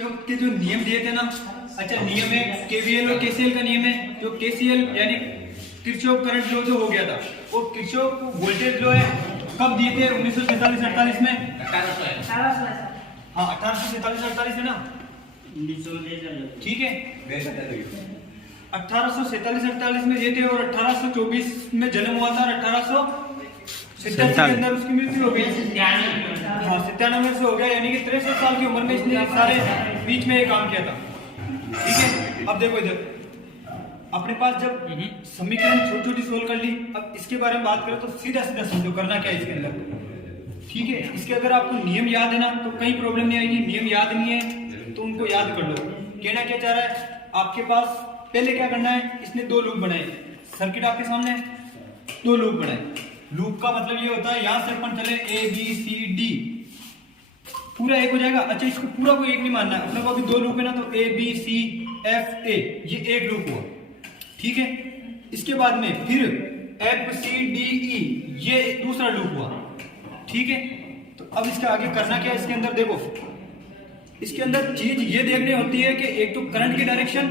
Kirchhoff के जो नियम दिए थे ना, अच्छा नियम है केवीएल और केसीएल का नियम है। जो केसीएल यानी किरचॉफ करंट लॉ जो हो गया था, वो किरचॉफ वोल्टेज लॉ है कब दिए थे? 1947-48 में। 1800 हाँ 1847-48 है ना, ठीक है। 1847-48 में ये थे और 1824 में जन्म हुआ था और 1887 के अंदर उसकी मृत्यु हो गई। हाँ 97 से हो गया, यानी कि 63 साल की उम्र में इसने सारे बीच में ये काम किया था, ठीक है। अब देखो इधर अपने पास जब समीकरण छोटी छोटी सोल्व कर ली, अब इसके बारे में बात करें तो सीधा सीधा समझो करना क्या है इसके अंदर, ठीक है। इसके अगर आपको नियम याद है ना तो कहीं प्रॉब्लम नहीं आएगी, नियम याद नहीं है तो उनको याद कर लो। कहना क्या चाह रहा है आपके पास, पहले क्या करना है, इसने दो लूप बनाए, सर्किट आपके सामने दो लूप बनाए। लूप का मतलब ये होता है यहां से अपन चले ए बी सी डी, पूरा एक हो जाएगा। अच्छा इसको पूरा को एक नहीं मानना है, अपने को अभी दो लूप है ना, तो A B C F A ये एक लूप हुआ, ठीक है। इसके बाद में फिर एफ सी डी ई ये दूसरा लूप हुआ, ठीक है। तो अब इसके आगे करना क्या है, इसके अंदर देखो, इसके अंदर चीज ये देखनी होती है कि एक तो करंट की डायरेक्शन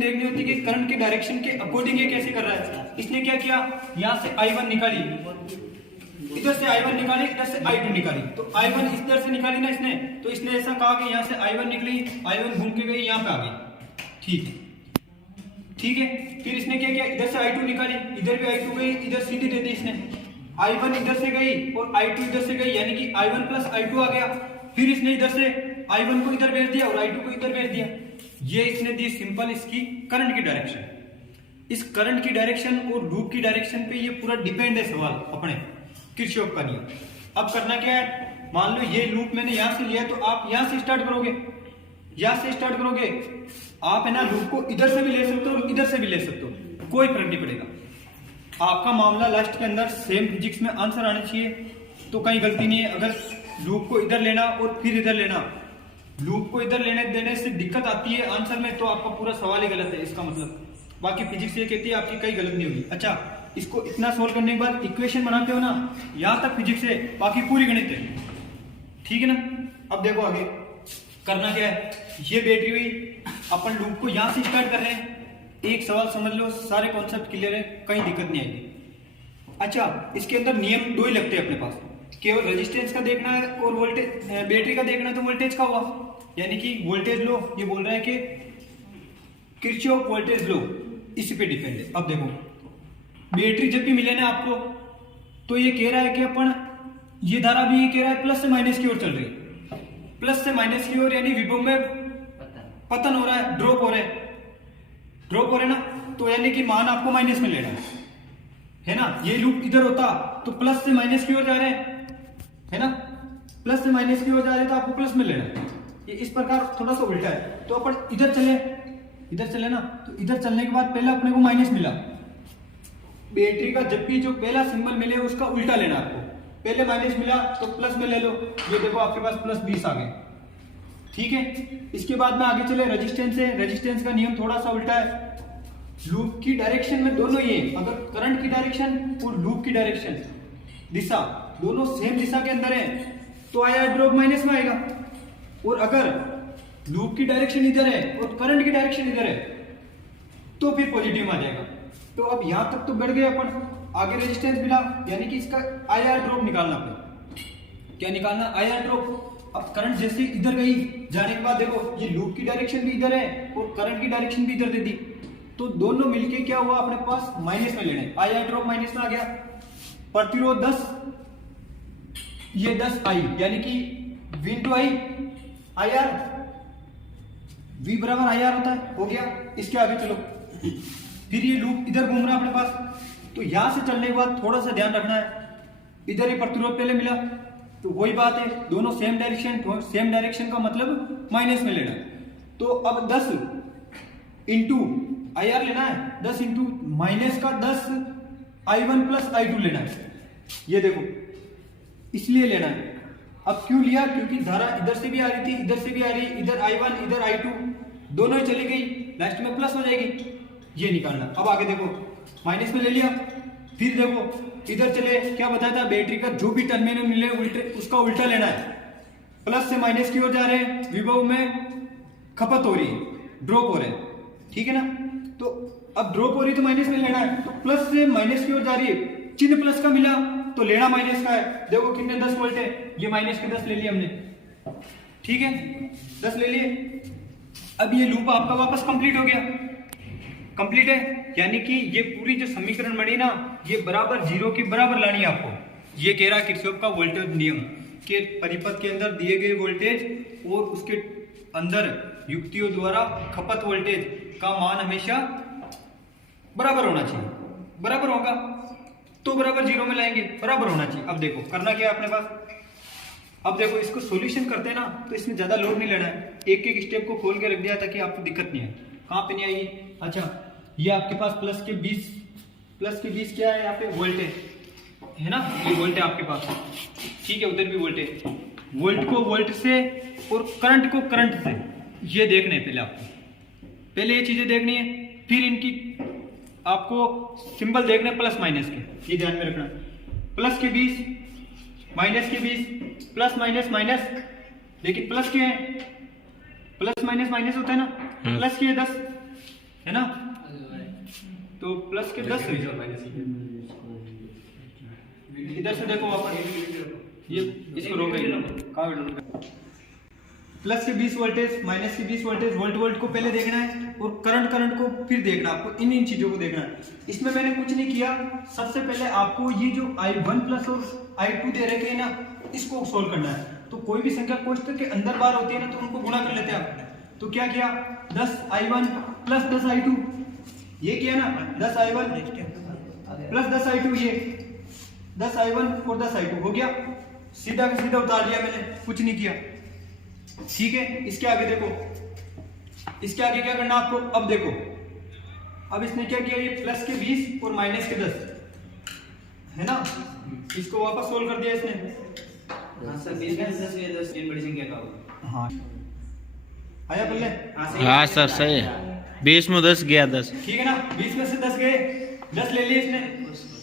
देखनी होती है कि करंट की डायरेक्शन के अकॉर्डिंग ये कैसे कर रहा है। इसने क्या किया, यहां से I1 निकाली, इधर से I1 निकाली, इधर से I2 निकाली, तो I1 इधर से निकाली ना इसने, तो इसने ऐसा कहा कि यहां से I1 निकली, I1 घूम के गई यहां पे आ गई, ठीक है, ठीक है। फिर इसने क्या किया, इधर से I2 निकाली, इधर भी I2 गई, इधर सीधी दे दी इसने, I1 इधर से गई और I2 इधर से गई, यानी कि I1 प्लस I2 आ गया। फिर इसने इधर से I1 को इधर भेज दिया और I2 को इधर भेज दिया। ये इसने दी सिंपल इसकी करंट की डायरेक्शन। इस करंट की डायरेक्शन और लूप की डायरेक्शन पे ये पूरा डिपेंड है सवाल अपने किरचॉफ का नियम। अब करना क्या है, मान लो ये लूप मैंने यहां से लिया तो आप यहां से स्टार्ट करोगे, यहां से स्टार्ट करोगे आप, है ना। लूप को इधर से भी ले सकते हो और इधर से भी ले सकते हो, कोई फर्क नहीं पड़ेगा। आपका मामला लास्ट के अंदर सेम फिजिक्स में आंसर आना चाहिए, तो कहीं गलती नहीं है। अगर लूप को इधर लेना और फिर इधर लेना, लूप को इधर लेने देने से दिक्कत आती है आंसर में, तो आपका पूरा सवाल ही गलत है इसका मतलब। बाकी फिजिक्स ये कहती है आपकी कहीं गलत नहीं होगी। अच्छा इसको इतना सोल्व करने के बाद इक्वेशन बनाते हो ना, यहां तक फिजिक्स है, बाकी पूरी गणित है, ठीक है ना। अब देखो आगे करना क्या है, ये बैटरी हुई, अपन लूप को यहां से स्टार्ट कर रहे हैं। एक सवाल समझ लो, सारे कॉन्सेप्ट क्लियर है, कहीं दिक्कत नहीं आएगी। अच्छा इसके अंदर नियम दो ही लगते हैं अपने पास, केवल रेजिस्टेंस का देखना है और वोल्टेज बैटरी का देखना है तो वोल्टेज का हुआ, यानी कि वोल्टेज लो ये बोल रहा है कि किरचॉफ वोल्टेज लो, इसी पे डिपेंड है। अब देखो बैटरी जब भी मिले ना आपको, तो ये कह रहा है कि अपन ये धारा भी ये कह रहा है प्लस से माइनस की ओर चल रही है, प्लस से माइनस की ओर, यानी विभव में पतन हो रहा है, ड्रॉप हो रहा है ना, तो यानी कि मान आपको माइनस में लेना है ना। ये लूप इधर होता तो प्लस से माइनस की ओर जा रहे है ना, प्लस से माइनस की ओर जा रहे तो आपको प्लस में लेना है। ये इस प्रकार थोड़ा सा उल्टा है, तो अपन इधर चले ना, तो इधर चलने के बाद पहले अपने को माइनस मिला, बैटरी का जब भी जो पहला सिंबल मिले उसका उल्टा लेना आपको, पहले माइनस मिला तो प्लस में ले लो, ये देखो आपके पास प्लस 20 आ गए, ठीक है। इसके बाद में आगे चले रेजिस्टेंस है, रेजिस्टेंस का नियम थोड़ा सा उल्टा है, लूप की डायरेक्शन में दोनों ही है, अगर करंट की डायरेक्शन और लूप की डायरेक्शन दिशा दोनों सेम दिशा के अंदर है तो आया ड्रॉप माइनस में आएगा, और अगर लूप की डायरेक्शन इधर है और करंट की डायरेक्शन इधर है तो फिर पॉजिटिव आ जाएगा। तो अब यहां तक तो बढ़ गए अपन, आगे रेजिस्टेंस मिला, यानी कि इसका आईआर ड्रॉप निकालना पड़ेगा। क्या निकालना, आईआर ड्रॉप। अब करंट जैसे इधर गई, जाने के बाद देखो ये लूप की डायरेक्शन भी इधर है और करंट की डायरेक्शन भी इधर दे दी, तो दोनों मिलके क्या हुआ अपने पास माइनस में लेने, आईआर ड्रॉप माइनस में आ गया। प्रतिरोध 10, ये 10 आई, यानी कि V × I, IR V बराबर IR होता है, हो गया। इसके आगे चलो, फिर ये लूप इधर घूम रहा है अपने पास, तो यहां से चलने के बाद थोड़ा सा ध्यान रखना है, इधर ही प्रतिरोध पहले मिला, तो वही बात है दोनों सेम डायरेक्शन का मतलब माइनस में लेना है। तो अब 10 इंटू IR लेना है, 10 इंटू माइनस का 10 I1 प्लस I2 लेना है, ये देखो इसलिए लेना है। अब क्यों लिया, क्योंकि धारा इधर से भी आ रही थी, इधर से भी आ रही, इधर I1 इधर I2 दोनों ही चली गई, लास्ट में प्लस हो जाएगी, ये निकालना। अब आगे देखो माइनस में ले लिया, फिर देखो इधर चले, क्या बताया था, बैटरी का जो भी टर्मिनल मिले उल्टे उसका उल्टा लेना है, प्लस से माइनस की ओर जा रहे हैं, विभव में खपत हो रही है, ड्रॉप हो रहे हैं, ठीक है ना। तो अब ड्रॉप हो रही है तो माइनस में लेना है, तो प्लस से माइनस की ओर जा रही है, चिन्ह प्लस का मिला तो लेना माइनस का है। देखो कितने 10 वोल्ट है, ये माइनस के 10 ले लिए हमने, ठीक है 10 ले लिए। अब ये लूप आपका वापस कंप्लीट हो गया, कंप्लीट है, यानी कि ये पूरी जो समीकरण बनी ना, ये बराबर जीरो के बराबर लानी है आपको। ये कह रहा है किरचॉफ का वोल्टेज नियम के परिपथ के अंदर दिए गए वोल्टेज और उसके अंदर युक्तियों द्वारा खपत वोल्टेज का मान हमेशा बराबर होना चाहिए। बराबर होगा तो बराबर जीरो में लाएंगे, बराबर होना चाहिए। अब देखो करना क्या है अपने पास, अब देखो इसको सॉल्यूशन करते हैं ना, तो इसमें ज्यादा लोड नहीं लेना है, एक एक स्टेप को खोल के रख दिया ताकि आपको दिक्कत नहीं आए। कहाँ पे नहीं आएगी, अच्छा ये आपके पास प्लस के 20 क्या है यहाँ पे वोल्टेज है ना, ये वोल्ट है आपके पास, ठीक है उधर भी वोल्ट है। वोल्ट को वोल्ट से और करंट को करंट से, ये देखना है पहले आपको, पहले ये चीजें देखनी है, फिर इनकी आपको सिंबल देखना है प्लस माइनस के, ये ध्यान में रखना। प्लस के 20 माइनस के 20, प्लस माइनस माइनस, लेकिन प्लस के हैं, प्लस माइनस माइनस होता है ना, प्लस के 10 है ना, तो प्लस के 10 इधर से देखो वापस, ये इसको रोक रही, प्लस के 20 वोल्टेज माइनस के 20 वोल्टेज, वोल्ट को पहले देखना है और करंट को फिर देखना है आपको, इन चीजों को देखना है। इसमें मैंने कुछ नहीं किया, सबसे पहले आपको ये जो I1 प्लस और I2 दे रखे हैं ना, इसको सोल्व करना है। तो कोई भी संख्या कोष्ठक के अंदर बार होती है ना, तो उनको गुणा कर लेते हैं आप। तो क्या किया, 10I1 प्लस 10I2, ये किया ना, 10I1 प्लस 10I2, ये 10I1 और 10I2 हो गया, सीधा का सीधा उतार लिया मैंने, कुछ नहीं किया, ठीक है। इसके आगे देखो, इसके आगे क्या करना आपको, अब देखो, अब इसने क्या किया, ये प्लस के 20 और माइनस के 10 है ना, इसको वापस सोल्व कर दिया इसने। हाँ सर, 20 में 10 ये 10 तीन बड़ी संख्या का होगा। हाँ आया पल्ले, हाँ सर सही है, 20 में 10 गया 10, ठीक है ना, 20 में से 10 गए, 10 ले लिए इसने,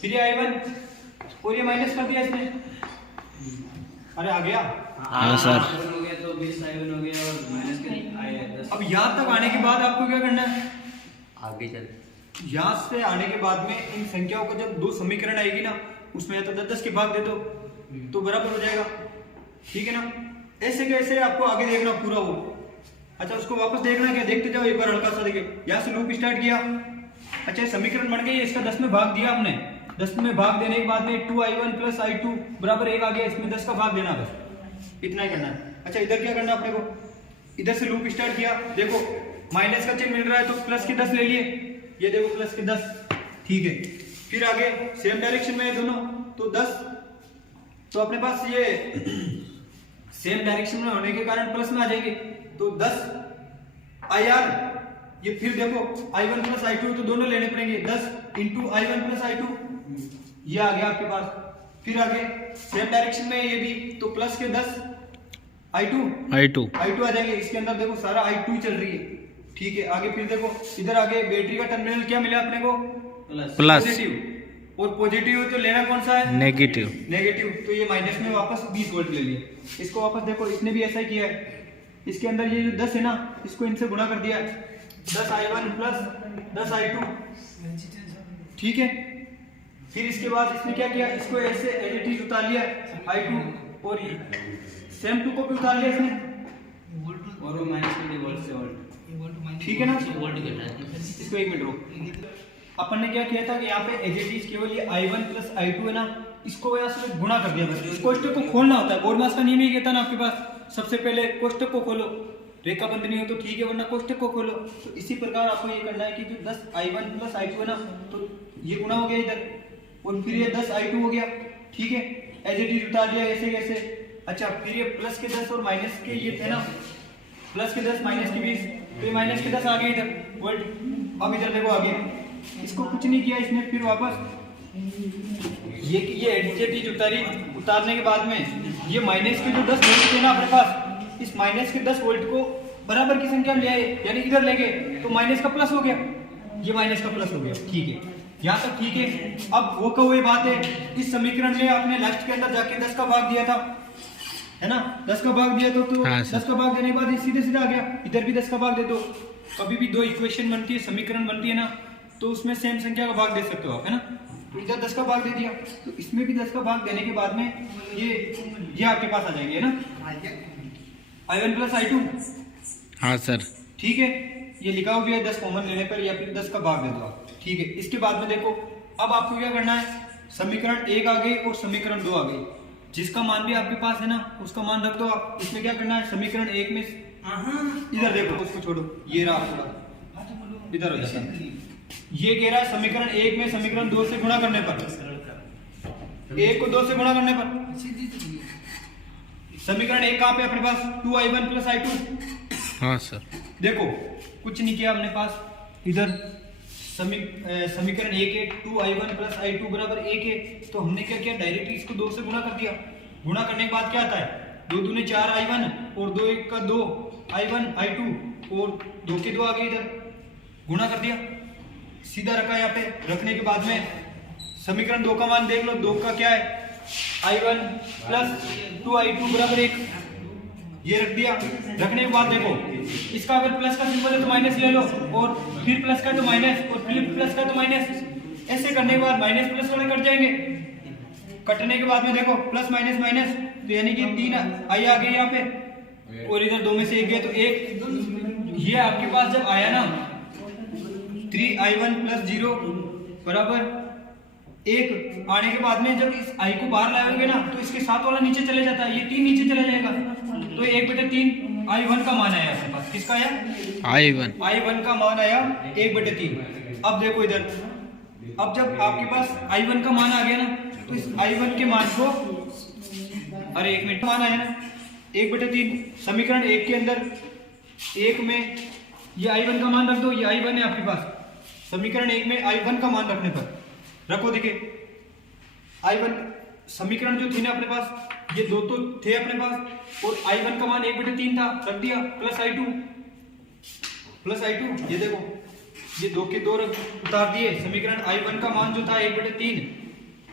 फिर ये I1 और ये माइनस कर दिया इसने, अरे आ गया। हाँ सर, हो गया तो 20 I1 हो गया और माइनस के 10। अब यहाँ तक आने के बाद आपको क्या करना है, आगे चल, यहाँ से आने के बाद में इन संख्याओं को जब दो समीकरण आएगी ना, उसमें या तो 10 के भाग दे दो तो बराबर हो जाएगा, ठीक है ना। ऐसे कैसे आपको आगे देखना पूरा वो, अच्छा उसको वापस देखना, क्या देखते जाओ एक बार हल्का सा देखिए। यहाँ से लूप स्टार्ट किया, अच्छा समीकरण बन गई, इसका 10 में भाग दिया हमने, 10 में भाग देने के बाद में 2I1 प्लस I2 बराबर 1 आ गया, इसमें 10 का भाग देना, बस इतना ही करना है। अच्छा इधर क्या करना अपने को, इधर से लूप स्टार्ट किया, देखो माइनस का चिन्ह मिल रहा है तो प्लस के 10 ले लिए, ये देखो प्लस के 10, ठीक है। फिर आगे सेम डायरेक्शन में है दोनों, तो 10, तो अपने पास ये सेम डायरेक्शन में होने के कारण प्लस में आ जाएंगे, तो 10 IR, ये फिर देखो I1 प्लस I2 तो दोनों लेने पड़ेंगे, 10 इंटू I1 प्लस I2, ये आ गया आपके पास। फिर आगे सेम डायरेक्शन में ये भी, तो प्लस के 10 I2 आ जाएंगे, इसके अंदर देखो सारा I2 चल रही है, ठीक है। आगे फिर देखो इधर आगे बैटरी का टर्मिनल क्या मिला अपने को, प्लस, पॉजिटिव, और पॉजिटिव तो लेना कौन सा है, नेगेटिव, तो ये माइनस में वापस 20 वोल्ट ले लिए। इसको वापस देखो, इसने भी ऐसा ही किया है, इसके अंदर ये जो 10 है ना, इसको इनसे गुणा कर दिया, 10I1 प्लस 10I2, ठीक है। फिर इसके बाद इसने क्या किया, इसको ऐसे एज उतार लिया I2, और सेम 2 को भी उतार लिया इसने, और वो माइनस के वोल्ट से वोल्ट, ठीक है ना। वोल्ट घटा दी। इसको एक मिनट रोक, अपन ने क्या किया था कि यहाँ पे एज केवल ये I1 प्लस I2 है ना, इसको यहाँ से गुणा कर दिया, बस कोष्टक को खोलना होता है, बोर्डमास का नियम ही कहता है ना आपके पास, सबसे पहले कोष्टक को खोलो, रेखा बंद नहीं हो तो ठीक है, वरना कोष्टक को खोलो। तो इसी प्रकार आपको ये करना है कि जो 10I1 प्लस I2 है ना, तो ये गुणा हो गया इधर, और फिर ये 10I2 हो गया, ठीक है, एज इट इज उतार दिया ऐसे कैसे। अच्छा फिर ये प्लस के 10 और माइनस के ये थे ना, प्लस के 10 माइनस के 20, तो ये माइनस के 10 आ गए इधर वोल्ट। अब इधर देखो आगे, इसको कुछ नहीं किया इसने, फिर वापस ये एडजेटिव उतारी, उतारने के बाद में ये माइनस के जो 10 वोल्ट थे ना अपने पास, इस माइनस के 10 वोल्ट को बराबर की संख्या में ले आए, यानी इधर ले गए, तो माइनस का प्लस हो गया, ये माइनस का प्लस हो गया, ठीक है, यहाँ तक ठीक है। अब वो कहो ये बात है, इस समीकरण में आपने लास्ट के अंदर जाके 10 का भाग दिया था, है ना। 10 का भाग दिया तो हाँ, सर। 10 का भाग देने के बाद सीधे सीधा आ गया, इधर भी 10 का भाग दे दो। कभी भी दो इक्वेशन बनती है, समीकरण बनती है ना, तो उसमें सेम संख्या का भाग दे सकते हो आप, है ना। तो इधर 10 का भाग दे दिया, तो इसमें भी 10 का भाग देने के बाद में ये आपके पास आ जाएंगे, है ना, I1 प्लस I2। हाँ सर। ठीक है, ये लिखा हुआ है 10 कॉमन लेने पर या फिर 10 का भाग दे दो आप। ठीक है, इसके बाद में देखो अब आपको क्या करना है, समीकरण 1 आ गई और समीकरण 2 आ गई, जिसका मान भी आपके पास है ना उसका मान रख दो आप। इसमें क्या करना है, समीकरण 1 में इधर देखो, उसको छोड़ो, ये रहा आपका, इधर हो जाता है। ये कह रहा है समीकरण 1 में समीकरण 2 से गुणा करने पर, 1 को 2 से गुणा करने पर समीकरण 1 कहां पे अपने पास, 2I1 प्लस I2। हाँ सर। देखो कुछ नहीं किया अपने पास, इधर समीकरण 1 है, 2I1 प्लस I2 बराबर 1 है, तो हमने क्या किया, डायरेक्टली इसको 2 से गुणा कर दिया। गुणा करने के बाद क्या आता है, 2 दूने 4I1 और 2 1 का 2 I1 I2 और 2 के 2 आ गए, इधर गुणा कर दिया, सीधा रखा यहाँ पे। रखने के बाद में समीकरण 2 का मान देख लो, 2 का क्या है, I1 प्लस 2I2 बराबर 1, ये रख दिया। रखने के बाद देखो इसका अगर प्लस का सिंबल है तो माइनस ले लो, और फिर प्लस का तो माइनस, और फिर प्लस का तो माइनस, ऐसे करने के बाद माइनस प्लस वाले कट जाएंगे। कटने के बाद में देखो प्लस माइनस माइनस, तो यानी कि 3 आई आ गए यहाँ पे, और इधर 2 में से 1 गया तो 1। ये आपके पास जब आया ना 3I1 प्लस 0 बराबर 1 आने के बाद में जब इस I को बाहर लाओगे ना तो इसके साथ वाला नीचे चले जाता है, ये 3 नीचे चले जाएगा, तो 1/3 I1 का मान आया आपके पास। किसका आया, I1 का मान आया 1/3। अब देखो इधर, अब जब आपके पास I1 का मान आ गया ना, तो इस I1 के मान को, अरे 1 मिनट, मान आया ना 1/3। समीकरण 1 के अंदर 1 में ये I1 का मान रख दो, ये I1 है आपके पास। समीकरण 1 में I1 का मान रखने पर रखो, देखिए I1 समीकरण जो थी ना अपने पास, ये 2 तो थे अपने पास, और I1 का मान 1/3 था, रख दिया, प्लस I2, ये देखो ये 2 के 2 उतार दिए। समीकरण I1 का मान जो था 1/3,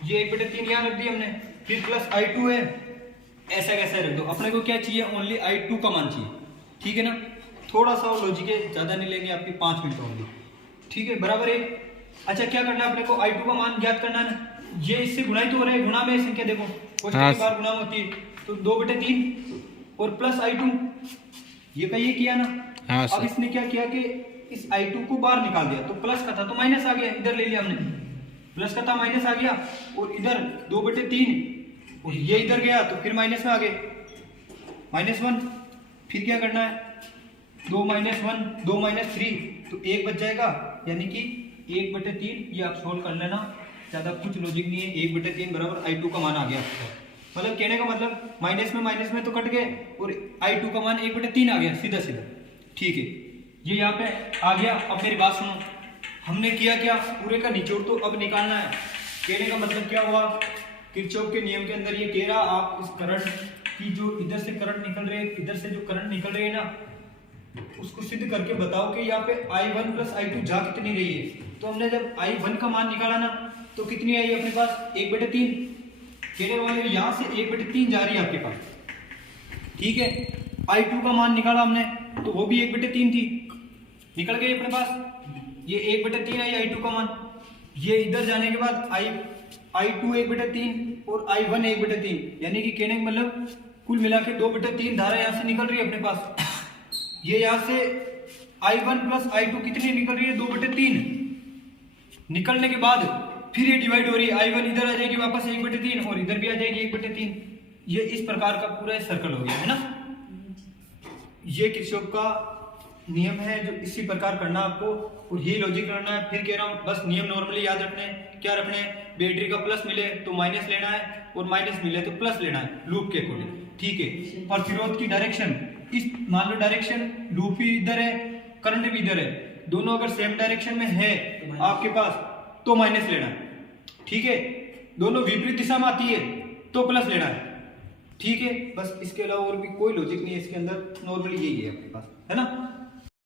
ये 1/3 यहाँ रख दिया हमने, फिर प्लस I2 है, ऐसा कैसे रख दो। अपने को क्या चाहिए, ओनली I2 का मान चाहिए, ठीक है ना। थोड़ा सा लॉजिक है, ज्यादा नहीं लेंगे, आपकी 5 मिनट होंगे, ठीक है, बराबर 1। अच्छा क्या करना है अपने को, I2 का मान ज्ञात करना है ना, ये इससे गुणा ही तो हो रहा है, गुणा में संख्या देखो क्वेश्चन की बार गुणा में होती है, तो 2/3 और प्लस I2, ये का ये किया ना। अब इसने क्या किया कि इस I2 को बाहर निकाल दिया, तो प्लस का था तो माइनस आ गया, इधर ले लिया हमने, प्लस का था माइनस आ गया, और इधर 2/3 और ये इधर गया तो फिर माइनस में आ गए, -1। फिर क्या करना है, 2 - 1 2 - 3, तो 1 बच जाएगा, यानी कि 1/3। ये आप सोल्व कर लेना, ज्यादा कुछ लॉजिक नहीं है। 1/3 बराबर I2 का मान आ गया, मतलब कहने का मतलब माइनस में तो कट गए, और I2 का मान 1/3 आ गया, सीधा सीधा, ठीक है। ये यहाँ पे आ गया। अब मेरी बात सुनो, हमने किया क्या, पूरे का निचोड़ तो अब निकालना है। कहने का मतलब क्या हुआ, किरचॉफ के नियम के अंदर ये कह रहा, आप इस करंट की जो इधर से करंट निकल रहे है, इधर से जो करंट निकल रही है ना, उसको सिद्ध करके बताओ कि यहाँ पे I1 प्लस I2 जा कितनी रही है। तो हमने जब I1 का मान निकाला ना, तो कितनी आई अपने पास, 1/3। कहने वाले यहाँ से 1/3 जा रही है आपके पास, ठीक है। I2 का मान निकाला हमने, तो वो भी 1/3 थी, निकल गई अपने पास, ये 1/3 आई I2 का मान। ये इधर जाने के बाद I2 1/3 और I1 1/3, यानी कि कहने का मतलब कुल मिला के 2/3 धारा यहाँ से निकल रही है अपने पास। ये यहाँ से I1 प्लस I2 कितनी निकल रही है, 2/3। निकलने के बाद फिर ये डिवाइड हो रही है, I1 इधर आ जाएगी वापस 1/3 और इधर भी आ जाएगी 1/3। ये इस प्रकार का पूरा सर्कल हो गया, है ना। ये किरचॉफ का नियम है, जो इसी प्रकार करना आपको, और ये लॉजिक करना है। फिर कह रहा हूँ, बस नियम नॉर्मली याद रखने हैं। क्या रखने हैं, बैटरी का प्लस मिले तो माइनस लेना है, और माइनस मिले तो प्लस लेना है, लूप के अकॉर्डिंग, ठीक है। प्रतिरोध की डायरेक्शन, इस मान लो डायरेक्शन, लूप भी इधर है, करंट भी इधर है, दोनों अगर सेम डायरेक्शन में है आपके पास तो माइनस लेना है, ठीक है। दोनों विपरीत दिशा में आती है तो प्लस लेना है, ठीक है। बस इसके अलावा और भी कोई लॉजिक नहीं है इसके अंदर, नॉर्मली यही है आपके पास, है ना।